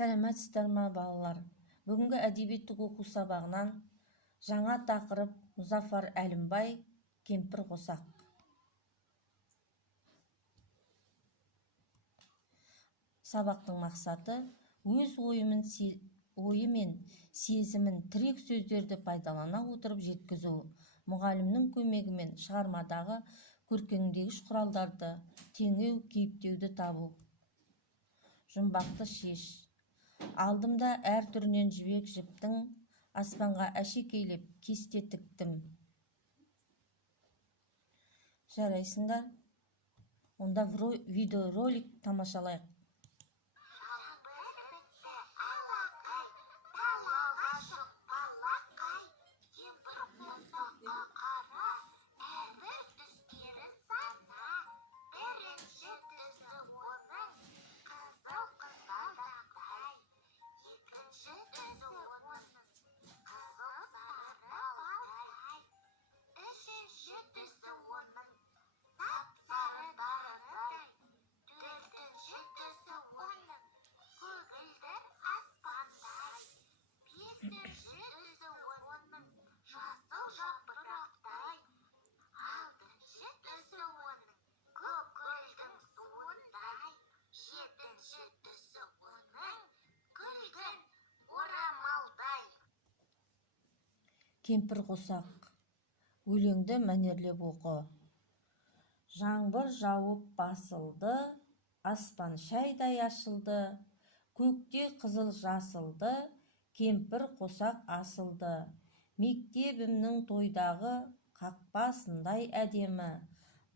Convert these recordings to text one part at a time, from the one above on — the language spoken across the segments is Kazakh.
Сәлеметсіздер ма, балалар? Бүгінгі әдебиеттік оқу сабағынан жаңа тақырып Мұзафар Әлімбай кемпір қосақ. Сабақтың мақсаты өз ойы мен сезімін тірек сөздерді пайдалана отырып жеткізу. Мұғалімнің көмегімен шығармадағы көркемдегіш құралдарды теңеу, кейіптеуді табу. Жұмбақты шеш. Алдымда әр түрінен жібек жіптің, аспанға әшекейлеп кесте тіктім. Жарайсыңдар? Онда видеоролик тамашалайық. Кемпір қосақ. Өлеңді мәнерлеп оқы. Жаңбыр жауып басылды, аспан шайдай ашылды, көкте қызыл жасылды, кемпір қосақ асылды. Мектебімнің тойдағы қақпасындай әдемі,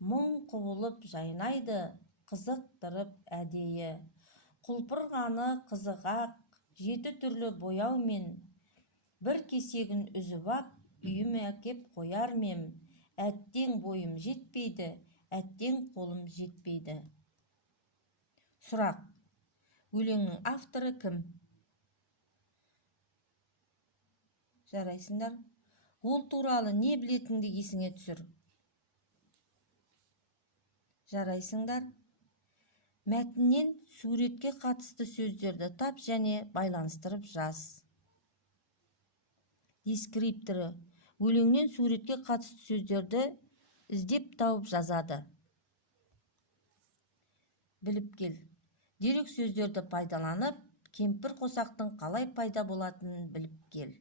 мұң құбылып жайнайды, қызықтырып әдейі. Құлпырғаны қызығақ, 7 түрлі бояумен, бір кесегін үзіп ап, үйіме әкеп қояр мем. Әттең бойым жетпейді, әттең қолым жетпейді. Сұрақ: өлеңнің авторы кім? Жарайсыңдар? Ол туралы не білетінді есіңе түсір. Жарайсыңдар? Мәтіннен суретке қатысты сөздерді тап және байланыстырып жаз. Дескрипторы: өлеңнен суретке қатысты сөздерді іздеп тауып жазады. Біліп кел. Дерек сөздерді пайдаланып, кемпір қосақтың қалай пайда болатынын біліп кел.